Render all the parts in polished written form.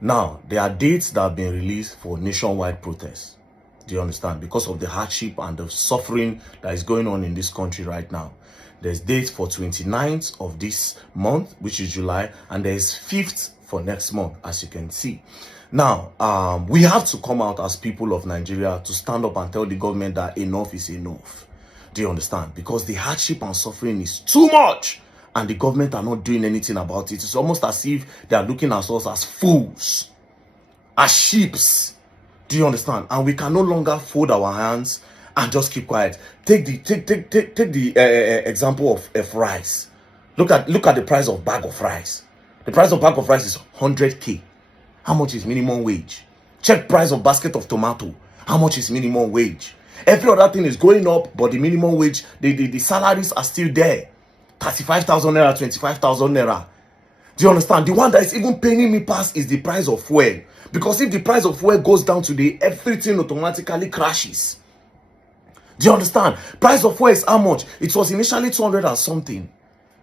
Now, there are dates that have been released for nationwide protests. Do you understand? Because of the hardship and the suffering that is going on in this country right now. There's dates for 29th of this month, which is July, and there's 5th for next month, as you can see. Now, we have to come out as people of Nigeria to stand up and tell the government that enough is enough. Do you understand? Because the hardship and suffering is too much, and the government are not doing anything about it. It's almost as if they are looking at us as fools, as sheeps. Do you understand? And we can no longer fold our hands and just keep quiet. Take the example of rice. Look at the price of bag of rice. The price of bag of rice is 100k. How much is minimum wage? Check price of basket of tomato. How much is minimum wage? Every other thing is going up, but the minimum wage, the salaries are still there. 35,000 naira, 25,000 naira. Do you understand? The one that is even paying me past is the price of fuel. Because if the price of fuel goes down today, everything automatically crashes. Do you understand? Price of fuel is how much? It was initially 200 and something.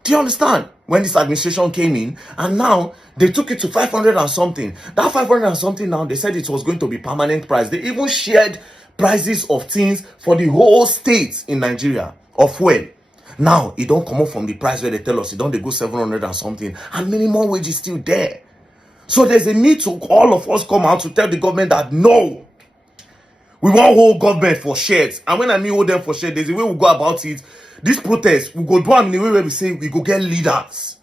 Do you understand? When this administration came in, and now they took it to 500 and something. That 500 and something now, they said it was going to be permanent price. They even shared prices of things for the whole state in Nigeria of fuel. Now, it don't come up from the price where they tell us, it don't they go 700 and something, and minimum wage is still there. So there's a need to all of us come out to tell the government that no, we want whole government for shares. And when I mean hold them for shares, there's a way we go about it. This protest, we go do them in a way where we say we go get leaders.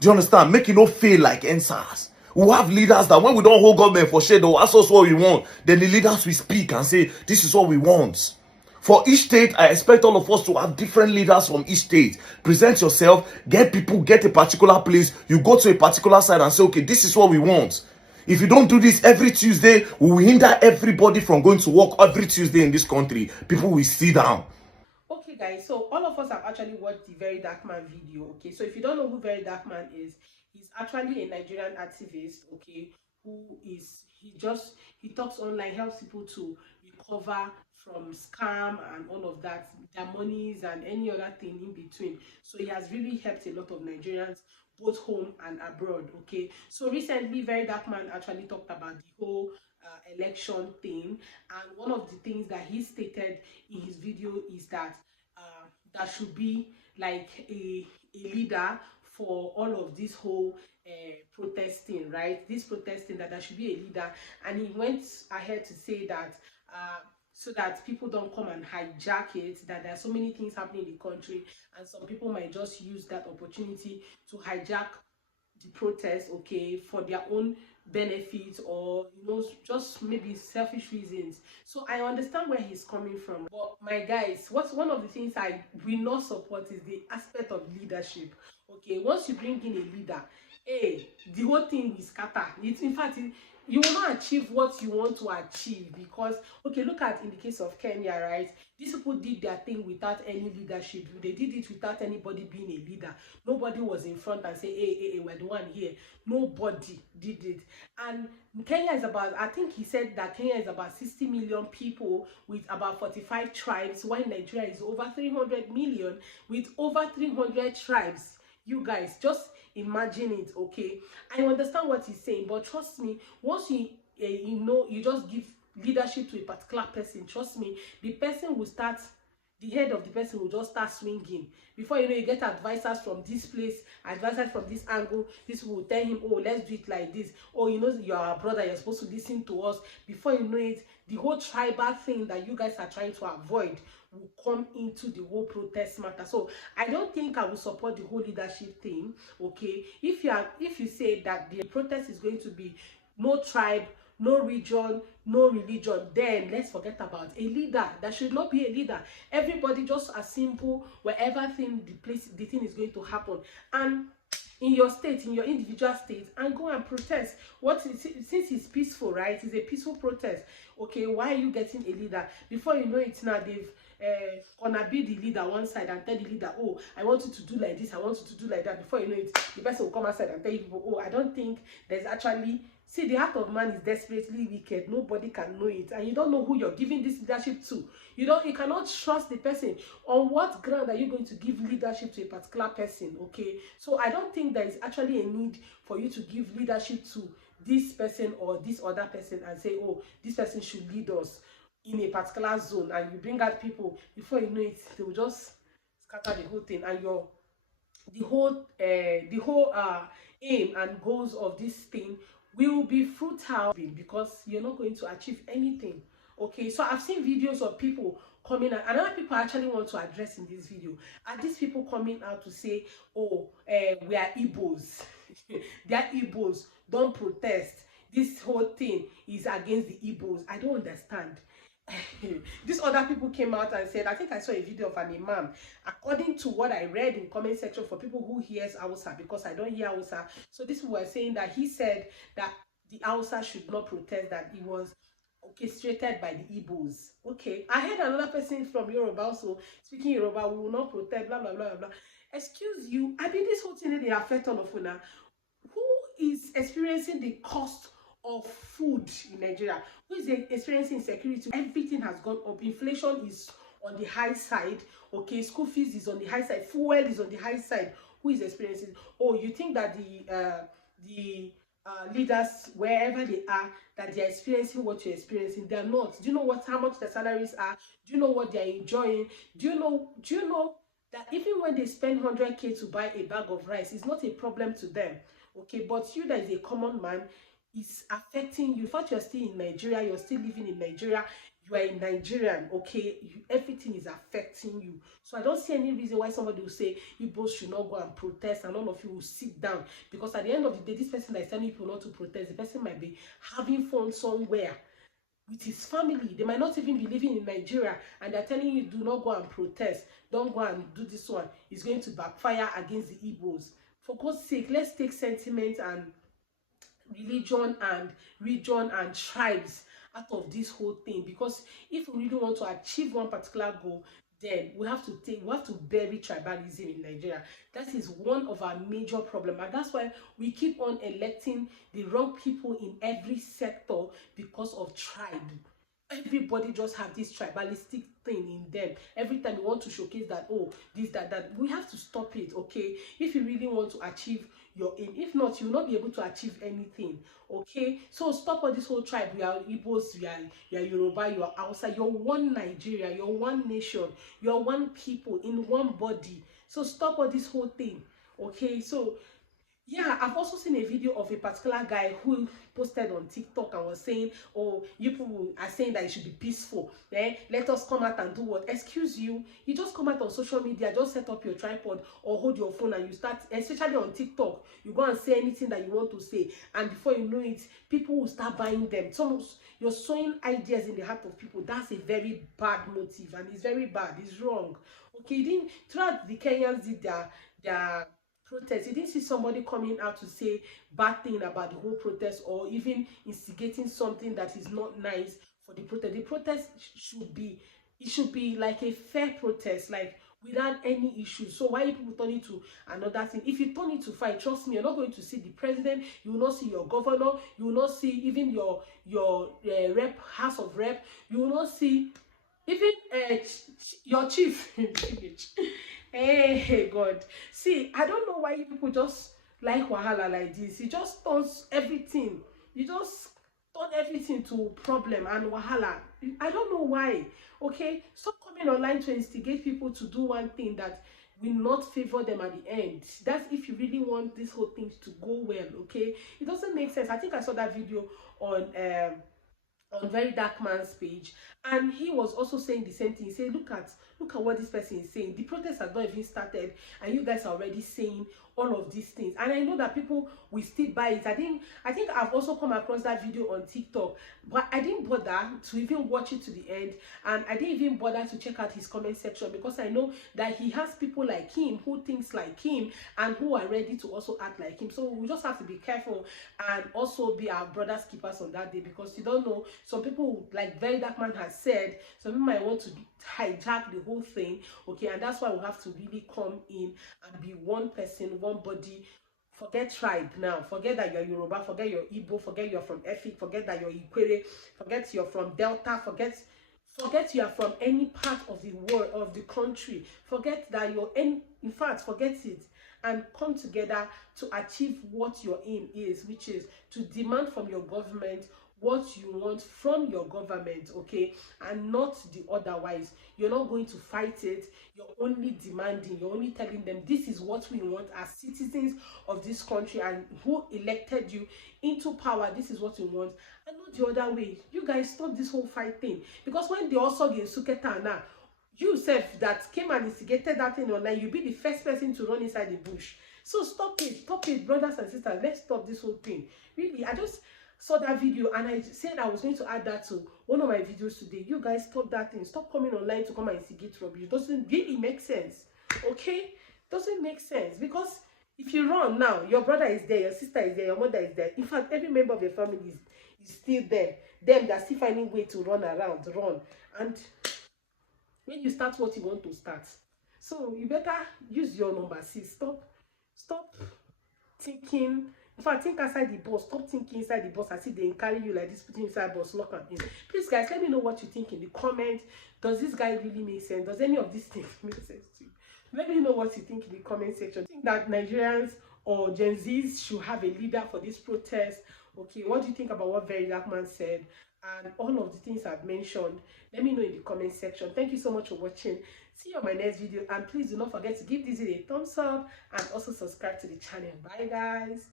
Do you understand? Make it not fail like NSAS. We have leaders that when we don't hold government for share, they'll ask us what we want. Then the leaders will speak and say, this is what we want. For each state, I expect all of us to have different leaders from each state. Present yourself, get people, get a particular place. You go to a particular side and say, okay, this is what we want. If you don't do this every Tuesday, we will hinder everybody from going to work every Tuesday in this country. People will sit down. Okay, guys, so all of us have actually watched the Very Dark Man video. Okay, so if you don't know who Very Dark Man is, he's actually a Nigerian activist. Okay, he talks online, helps people to recover from scam and all of that, their monies and any other thing in between. So he has really helped a lot of Nigerians both home and abroad. Okay, so recently Very Dark Man actually talked about the whole election thing, and one of the things that he stated in his video is that that should be like a leader for all of this whole protesting, right? This protesting, that there should be a leader. And he went ahead to say that so that people don't come and hijack it, that there are so many things happening in the country, and some people might just use that opportunity to hijack the protest, okay, for their own benefit, or just maybe selfish reasons. So I understand where he's coming from, but my guys, what's one of the things I will not support is the aspect of leadership. Okay, once you bring in a leader, hey, the whole thing is scatter. It's in fact you will not achieve what you want to achieve, because okay, look at in the case of Kenya, right? These people did their thing without any leadership. They did it without anybody being a leader. Nobody was in front and say, hey, we're the one here. Nobody did it. And Kenya is about, I think he said that Kenya is about 60 million people with about 45 tribes, while Nigeria is over 300 million with over 300 tribes. You guys, just imagine it. Okay, I understand what he's saying, but trust me, once you just give leadership to a particular person, trust me, the person will start, the head of the person will just start swinging. Before you know, you get advisors from this place, advisors from this angle. This will tell him, oh, let's do it like this. Oh, you're our brother, you're supposed to listen to us. Before you know it, the whole tribal thing that you guys are trying to avoid will come into the whole protest matter. So I don't think I will support the whole leadership thing. Okay, if you say that the protest is going to be no tribe, no region, no religion, then let's forget about a leader. There should not be a leader. Everybody just as simple wherever the thing is going to happen, and in your state, in your individual state, and go and protest. Since it's peaceful, right? It's a peaceful protest. Okay, why are you getting a leader? Before you know it, now they've gonna be the leader one side and tell the leader, oh, I want you to do like this, I want you to do like that. Before you know it, the person will come outside and tell you, oh, I don't think there's actually. See, the heart of man is desperately wicked. Nobody can know it, and you don't know who you're giving this leadership to. You cannot trust the person. On what ground are you going to give leadership to a particular person? Okay, so I don't think there is actually a need for you to give leadership to this person or this other person and say, oh, this person should lead us in a particular zone, and you bring out people, before you know it, they will just scatter the whole thing, and your the whole aim and goals of this thing will be futile, because you're not going to achieve anything. Okay, so I've seen videos of people coming out, and other people actually want to address in this video are these people coming out to say, oh, we are Igbos. They are Igbos, don't protest, this whole thing is against the Igbos. I don't understand. These other people came out and said, I think I saw a video of an imam, according to what I read in comment section for people who hears Hausa, because I don't hear Hausa. So this were saying that he said that the Hausa should not protest, that it was orchestrated by the Igbos. Okay, I heard another person from Yoruba also speaking Yoruba, we will not protest, blah blah blah blah. Excuse you, I mean, this whole thing that they affect all of una. Who is experiencing the cost of food in Nigeria? Who is experiencing insecurity? Everything has gone up. Inflation is on the high side. Okay, school fees is on the high side. Fuel is on the high side. Who is experiencing? Oh, you think that the leaders, wherever they are, that they are experiencing what you're experiencing? They are not. Do you know how much their salaries are? Do you know what they are enjoying? Do you know that even when they spend 100K to buy a bag of rice, it's not a problem to them? Okay, but you that is a common man, is affecting you. In fact, you're still in Nigeria, you're still living in Nigeria, you are a Nigerian, okay? Everything is affecting you. So I don't see any reason why somebody will say Igbos should not go and protest, and all of you will sit down. Because at the end of the day, this person that is telling people not to protest, the person might be having fun somewhere with his family. They might not even be living in Nigeria, and they're telling you, do not go and protest, don't go and do this one. It's going to backfire against the Igbos. For God's sake, let's take sentiment and religion and region and tribes out of this whole thing, because if we really want to achieve one particular goal, then we have to bury tribalism in Nigeria. That is one of our major problems, and that's why we keep on electing the wrong people in every sector, because of tribe. Everybody just have this tribalistic thing in them. Every time you want to showcase that, oh, this, that, we have to stop it. Okay, if you really want to achieve your aim, if not, you will not be able to achieve anything. Okay, so stop all this whole tribe. You are Igbos, you are Yoruba, you are Hausa. You're one Nigeria, you're one nation, you're one people in one body. So stop all this whole thing. Okay, so yeah, I've also seen a video of a particular guy who posted on TikTok and was saying, oh, you people are saying that it should be peaceful. Let us come out and do what? Excuse you, you just come out on social media, just set up your tripod or hold your phone, and you start, especially on TikTok, you go and say anything that you want to say, and before you know it, people will start buying them. So you're sowing ideas in the heart of people. That's a very bad motive, and it's very bad, it's wrong. Okay, throughout the Kenyans did their protest, you didn't see somebody coming out to say bad thing about the whole protest, or even instigating something that is not nice for the protest. The protest should be like a fair protest, like without any issues. So why people turn it to another thing? If you turn it to fight, trust me, you're not going to see the president, you will not see your governor, you will not see even your rep, house of rep, you will not see even your chief. Hey God, see, I don't know why people just like wahala like this. You just turns everything, you just turn everything to problem and wahala. I don't know why. Okay, stop coming online to instigate people to do one thing that will not favor them at the end. That's if you really want this whole thing to go well. Okay, it doesn't make sense. I think I saw that video on VERYDARKMAN's page, and he was also saying the same thing. He said, look at what this person is saying. The protest has not even started, and you guys are already saying all of these things. And I know that people will still buy it. I think I've also come across that video on TikTok, but I didn't bother to even watch it to the end, and I didn't even bother to check out his comment section, because I know that he has people like him who thinks like him and who are ready to also act like him. So we just have to be careful and also be our brother's keepers on that day, because you don't know, some people, like VERYDARKMAN has said, some people might want to hijack the whole thing. Okay, and that's why we have to really come in and be one person, one body. Forget tribe now. Forget that you're Yoruba, forget you're Igbo, forget you're from Efik, forget that you're Ikwere, forget you're from Delta, forget you are from any part of the world, of the country. Forget that you're in fact, forget it. and come together to achieve what your aim is, which is to demand from your government what you want from your government, okay, and not the otherwise. You're not going to fight it, you're only demanding, you're only telling them this is what we want as citizens of this country and who elected you into power. This is what we want, and not the other way. You guys stop this whole fight thing, because when they also get suketa now, you self that came and instigated that thing online, you be the first person to run inside the bush. So stop it, brothers and sisters. Let's stop this whole thing. Really, I just saw that video and I said I was going to add that to one of my videos today. You guys stop that thing. Stop coming online to come and instigate rubbish. It doesn't really make sense. Okay? Doesn't make sense, because if you run now, your brother is there, your sister is there, your mother is there. In fact, every member of your family is still there. Them that still finding way to run around, run. And when you start what you want to start, so you better use your number 6. Stop thinking. In fact, think outside the box. Stop thinking inside the box as if they carry you like this, putting inside the box, lock and in. Please, guys, let me know what you think in the comment. Does this guy really make sense? Does any of these things make sense to you? Let me know what you think in the comment section. Think that Nigerians or Gen Zs should have a leader for this protest. Okay, what do you think about what VERYDARKMAN said and all of the things I've mentioned? Let me know in the comment section. Thank you so much for watching. See you on my next video, and please do not forget to give this video a thumbs up and also subscribe to the channel. Bye, guys.